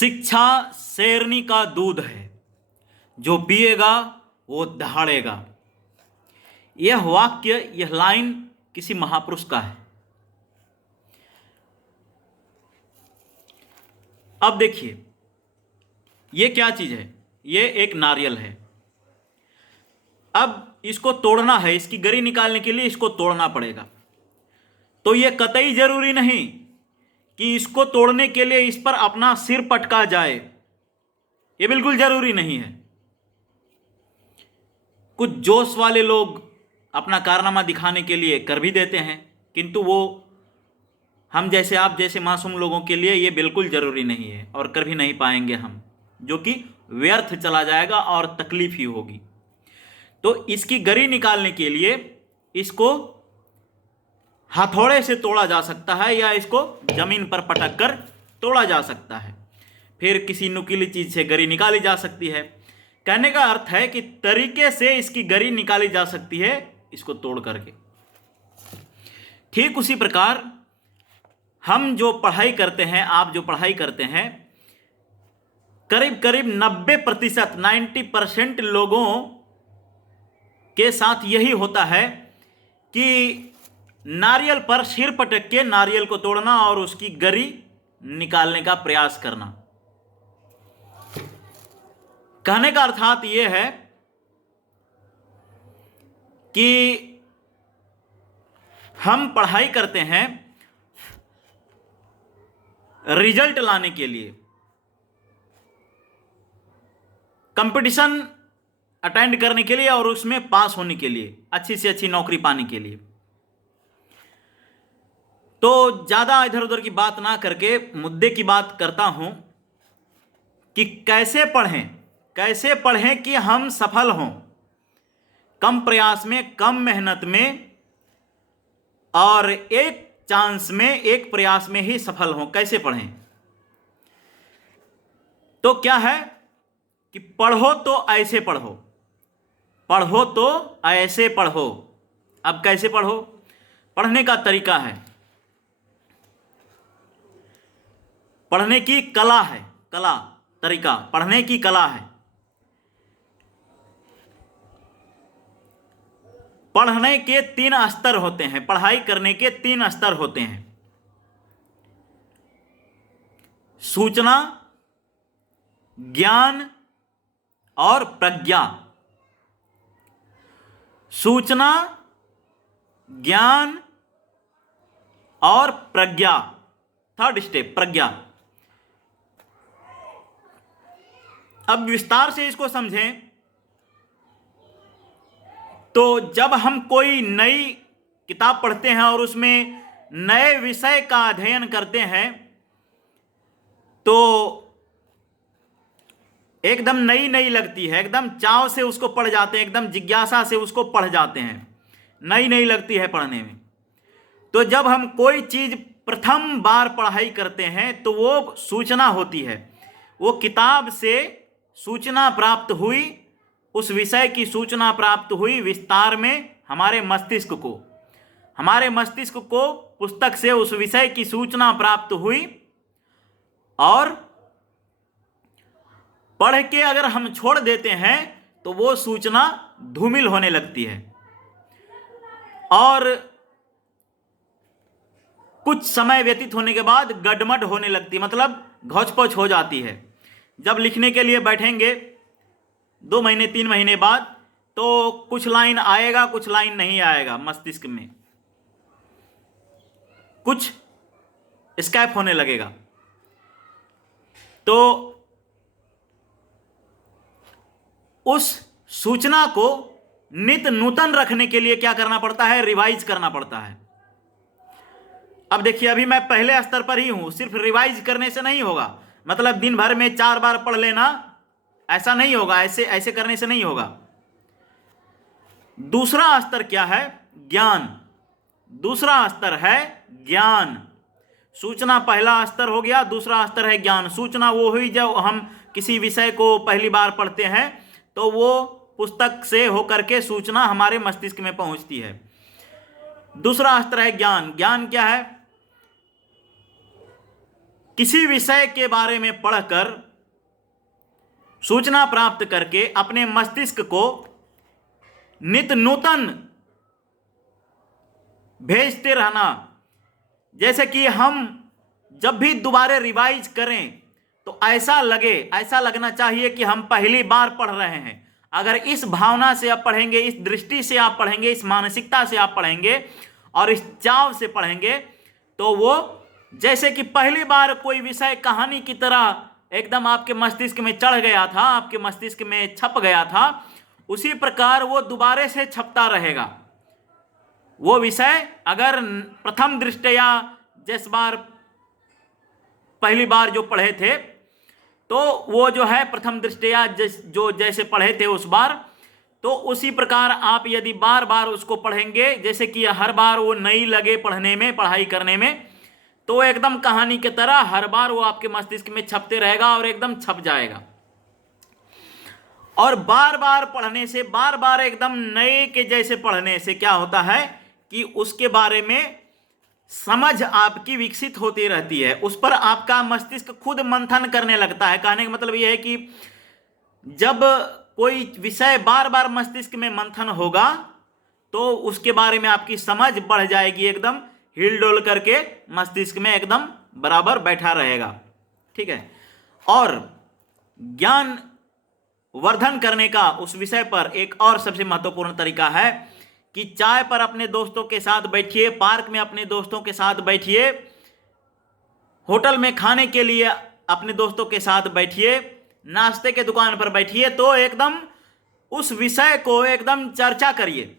शिक्षा शेरनी का दूध है, जो पिएगा वो दहाड़ेगा। यह वाक्य, यह लाइन किसी महापुरुष का है। अब देखिए, ये क्या चीज है? ये एक नारियल है। अब इसको तोड़ना है, इसकी गरी निकालने के लिए इसको तोड़ना पड़ेगा। तो यह कतई जरूरी नहीं कि इसको तोड़ने के लिए इस पर अपना सिर पटका जाए, यह बिल्कुल जरूरी नहीं है। कुछ जोश वाले लोग अपना कारनामा दिखाने के लिए कर भी देते हैं, किंतु वो हम जैसे, आप जैसे मासूम लोगों के लिए ये बिल्कुल जरूरी नहीं है और कर भी नहीं पाएंगे हम, जो कि व्यर्थ चला जाएगा और तकलीफ ही होगी। तो इसकी गरी निकालने के लिए इसको हथौड़े से तोड़ा जा सकता है या इसको जमीन पर पटक कर तोड़ा जा सकता है। फिर किसी नुकीली चीज से गरी निकाली जा सकती है। कहने का अर्थ है कि तरीके से इसकी गरी निकाली जा सकती है, इसको तोड़ करके। ठीक उसी प्रकार हम जो पढ़ाई करते हैं, आप जो पढ़ाई करते हैं, करीब करीब 90%, 90% लोगों के साथ यही होता है कि नारियल पर सिर पटक के नारियल को तोड़ना और उसकी गरी निकालने का प्रयास करना। कहने का अर्थात यह है कि हम पढ़ाई करते हैं रिजल्ट लाने के लिए, कंपटीशन अटेंड करने के लिए और उसमें पास होने के लिए, अच्छी से अच्छी नौकरी पाने के लिए। तो ज्यादा इधर उधर की बात ना करके मुद्दे की बात करता हूं कि कैसे पढ़ें कि हम सफल हों, कम प्रयास में, कम मेहनत में और एक चांस में, एक प्रयास में ही सफल हों। कैसे पढ़ें? तो क्या है कि पढ़ो तो ऐसे पढ़ो, पढ़ो तो ऐसे पढ़ो। अब कैसे पढ़ो? पढ़ने का तरीका है, पढ़ने की कला है, कला, तरीका, पढ़ने की कला है। पढ़ने के 3 स्तर होते हैं, पढ़ाई करने के 3 स्तर होते हैं: सूचना, ज्ञान और प्रज्ञा। सूचना, ज्ञान और प्रज्ञा, 3rd स्टेप प्रज्ञा। अब विस्तार से इसको समझें तो जब हम कोई नई किताब पढ़ते हैं और उसमें नए विषय का अध्ययन करते हैं तो एकदम नई नई लगती है, एकदम चाव से उसको पढ़ जाते हैं, एकदम जिज्ञासा से उसको पढ़ जाते हैं, नई नई लगती है पढ़ने में। तो जब हम कोई चीज प्रथम बार पढ़ाई करते हैं तो वो सूचना होती है, वो किताब से सूचना प्राप्त हुई, उस विषय की सूचना प्राप्त हुई विस्तार में हमारे मस्तिष्क को पुस्तक से उस विषय की सूचना प्राप्त हुई और पढ़ के अगर हम छोड़ देते हैं तो वो सूचना धूमिल होने लगती है और कुछ समय व्यतीत होने के बाद गडमड होने लगती है, मतलब घौच-पौच हो जाती है। जब लिखने के लिए बैठेंगे 2 महीने 3 महीने बाद तो कुछ लाइन आएगा, कुछ लाइन नहीं आएगा, मस्तिष्क में कुछ स्कैप होने लगेगा। तो उस सूचना को नित नूतन रखने के लिए क्या करना पड़ता है? रिवाइज करना पड़ता है। अब देखिए, अभी मैं पहले स्तर पर ही हूं, सिर्फ रिवाइज करने से नहीं होगा, मतलब दिन भर में 4 बार पढ़ लेना, ऐसा नहीं होगा, ऐसे करने से नहीं होगा। दूसरा स्तर क्या है? ज्ञान। दूसरा स्तर है ज्ञान। सूचना पहला स्तर हो गया, दूसरा स्तर है ज्ञान। सूचना वो हुई जब हम किसी विषय को पहली बार पढ़ते हैं तो वो पुस्तक से होकर के सूचना हमारे मस्तिष्क में पहुंचती है। दूसरा स्तर है ज्ञान। ज्ञान क्या है किसी विषय के बारे में पढ़कर सूचना प्राप्त करके अपने मस्तिष्क को नित्य नूतन भेजते रहना। जैसे कि हम जब भी दोबारा रिवाइज करें तो ऐसा लगना चाहिए कि हम पहली बार पढ़ रहे हैं। अगर इस भावना से आप पढ़ेंगे, इस दृष्टि से आप पढ़ेंगे, इस मानसिकता से आप पढ़ेंगे और इस चाव से पढ़ेंगे तो वो जैसे कि पहली बार कोई विषय कहानी की तरह एकदम आपके मस्तिष्क में चढ़ गया था, आपके मस्तिष्क में छप गया था, उसी प्रकार वो दोबारे से छपता रहेगा। वो विषय अगर प्रथम दृष्टया जिस बार पहली बार जो पढ़े थे तो वो जो है प्रथम दृष्टया जो जैसे पढ़े थे उस बार, तो उसी प्रकार आप यदि बार बार उसको पढ़ेंगे, जैसे कि हर बार वो नई लगे पढ़ने में, पढ़ाई करने में, तो एकदम कहानी की तरह हर बार वो आपके मस्तिष्क में छपते रहेगा और एकदम छप जाएगा। और बार बार पढ़ने से, बार बार एकदम नए के जैसे पढ़ने से क्या होता है कि उसके बारे में समझ आपकी विकसित होती रहती है, उस पर आपका मस्तिष्क खुद मंथन करने लगता है। कहने का मतलब यह है कि जब कोई विषय बार बार मस्तिष्क में मंथन होगा तो उसके बारे में आपकी समझ बढ़ जाएगी, एकदम हिलडोल करके मस्तिष्क में एकदम बराबर बैठा रहेगा। ठीक है। और ज्ञान वर्धन करने का उस विषय पर एक और सबसे महत्वपूर्ण तरीका है कि चाय पर अपने दोस्तों के साथ बैठिए, पार्क में अपने दोस्तों के साथ बैठिए, होटल में खाने के लिए अपने दोस्तों के साथ बैठिए, नाश्ते के दुकान पर बैठिए, तो एकदम उस विषय को एकदम चर्चा करिए।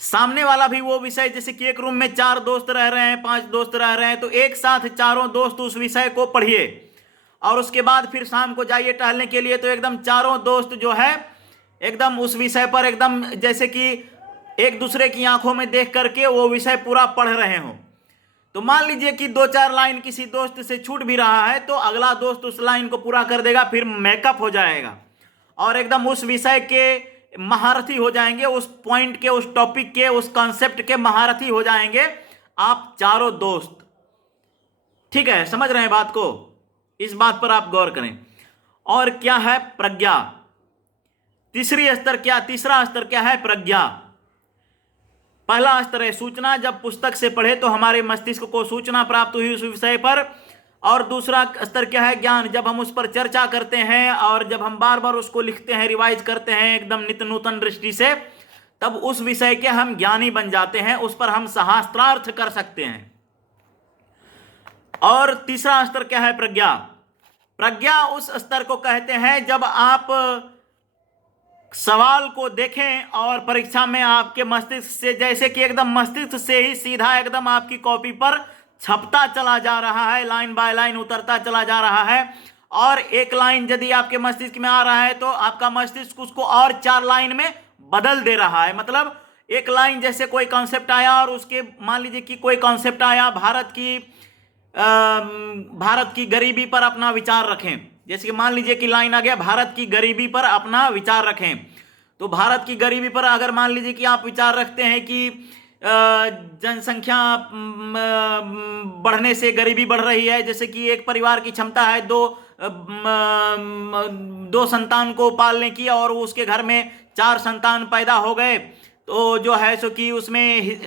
सामने वाला भी वो विषय, जैसे कि एक रूम में 4 दोस्त रह रहे हैं, 5 दोस्त रह रहे हैं, तो एक साथ चारों दोस्त उस विषय को पढ़िए और उसके बाद फिर शाम को जाइए टहलने के लिए, तो एकदम चारों दोस्त जो है एकदम उस विषय पर एकदम जैसे कि एक दूसरे की आंखों में देख करके वो विषय पूरा पढ़ रहे हो। तो मान लीजिए कि 2-4 लाइन किसी दोस्त से छूट भी रहा है तो अगला दोस्त उस लाइन को पूरा कर देगा, फिर मेकअप हो जाएगा और एकदम उस विषय के महारथी हो जाएंगे, उस पॉइंट के, उस टॉपिक के, उस कॉन्सेप्ट के महारथी हो जाएंगे आप चारों दोस्त। ठीक है, समझ रहे हैं बात को? इस बात पर आप गौर करें। और क्या है प्रज्ञा? तीसरा स्तर क्या है? प्रज्ञा। पहला स्तर है सूचना, जब पुस्तक से पढ़े तो हमारे मस्तिष्क को सूचना प्राप्त हुई उस विषय पर। और दूसरा स्तर क्या है? ज्ञान, जब हम उस पर चर्चा करते हैं और जब हम बार बार उसको लिखते हैं, रिवाइज करते हैं एकदम नित्य नूतन दृष्टि से, तब उस विषय के हम ज्ञानी बन जाते हैं, उस पर हम शास्त्रार्थ कर सकते हैं। और तीसरा स्तर क्या है? प्रज्ञा। प्रज्ञा उस स्तर को कहते हैं जब आप सवाल को देखें और परीक्षा में आपके मस्तिष्क से, जैसे कि एकदम मस्तिष्क से ही सीधा एकदम आपकी कॉपी पर छपता चला जा रहा है, लाइन बाय लाइन उतरता चला जा रहा है। और एक लाइन यदि आपके मस्तिष्क में आ रहा है तो आपका मस्तिष्क उसको और 4 लाइन में बदल दे रहा है। मतलब एक लाइन, जैसे कोई कॉन्सेप्ट आया और उसके मान लीजिए कि कोई कॉन्सेप्ट आया, भारत की गरीबी पर अपना विचार रखें। जैसे कि मान लीजिए कि लाइन आ गया, भारत की गरीबी पर अपना विचार रखें। तो भारत की गरीबी पर अगर मान लीजिए कि आप विचार रखते हैं कि जनसंख्या बढ़ने से गरीबी बढ़ रही है, जैसे कि एक परिवार की क्षमता है दो संतान को पालने की और उसके घर में 4 संतान पैदा हो गए, तो जो है सो कि उसमें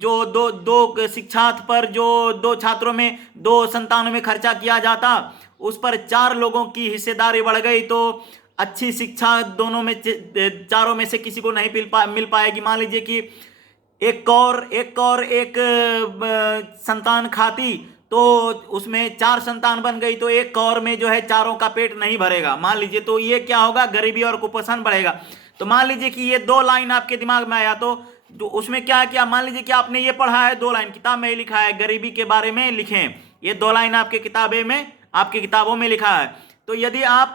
जो दो शिक्षार्थ पर जो 2 छात्रों में 2 संतानों में खर्चा किया जाता, उस पर 4 लोगों की हिस्सेदारी बढ़ गई, तो अच्छी शिक्षा दोनों में, चारों में से किसी को नहीं मिल पाएगी। मान लीजिए कि एक संतान खाती तो उसमें 4 संतान बन गई, तो एक कौर में जो है चारों का पेट नहीं भरेगा, मान लीजिए। तो ये क्या होगा? गरीबी और कुपोषण बढ़ेगा। तो मान लीजिए कि ये 2 लाइन आपके दिमाग में आया, तो उसमें क्या है कि मान लीजिए कि आपने ये पढ़ा है 2 लाइन, किताब में लिखा है गरीबी के बारे में लिखें, ये 2 लाइन आपके किताबों में लिखा है। तो यदि आप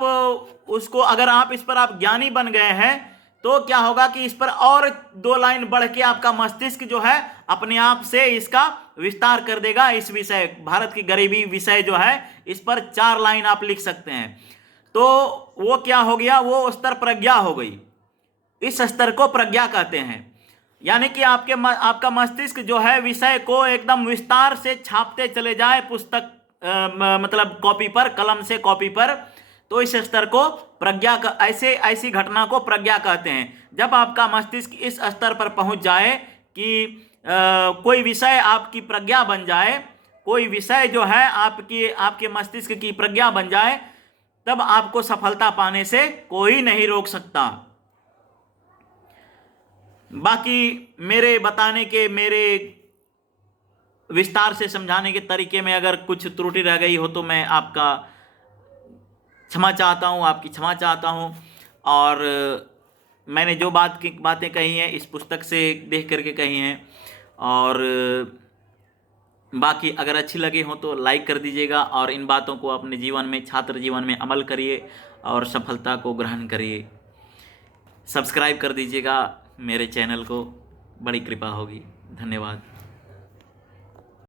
उसको, अगर आप इस पर आप ज्ञानी बन गए हैं तो क्या होगा कि इस पर और 2 लाइन बढ़ के आपका मस्तिष्क जो है अपने आप से इसका विस्तार कर देगा। इस विषय, भारत की गरीबी विषय जो है, इस पर 4 लाइन आप लिख सकते हैं। तो वो क्या हो गया? वो स्तर प्रज्ञा हो गई। इस स्तर को प्रज्ञा कहते हैं। यानी कि आपका मस्तिष्क जो है विषय को एकदम विस्तार से छापते चले जाए पुस्तक मतलब कॉपी पर, कलम से कॉपी पर, तो इस स्तर को प्रज्ञा का, ऐसी घटना को प्रज्ञा कहते हैं। जब आपका मस्तिष्क इस स्तर पर पहुंच जाए कि कोई विषय आपकी प्रज्ञा बन जाए, कोई विषय जो है आपके मस्तिष्क की प्रज्ञा बन जाए, तब आपको सफलता पाने से कोई नहीं रोक सकता। बाकी मेरे बताने के, मेरे विस्तार से समझाने के तरीके में अगर कुछ त्रुटि रह गई हो तो मैं आपका क्षमा चाहता हूँ, आपकी क्षमा चाहता हूँ। और मैंने जो बातें कही हैं इस पुस्तक से देख करके कही हैं, और बाकी अगर अच्छी लगी हो तो लाइक कर दीजिएगा, और इन बातों को अपने जीवन में, छात्र जीवन में अमल करिए और सफलता को ग्रहण करिए। सब्सक्राइब कर दीजिएगा मेरे चैनल को, बड़ी कृपा होगी। धन्यवाद।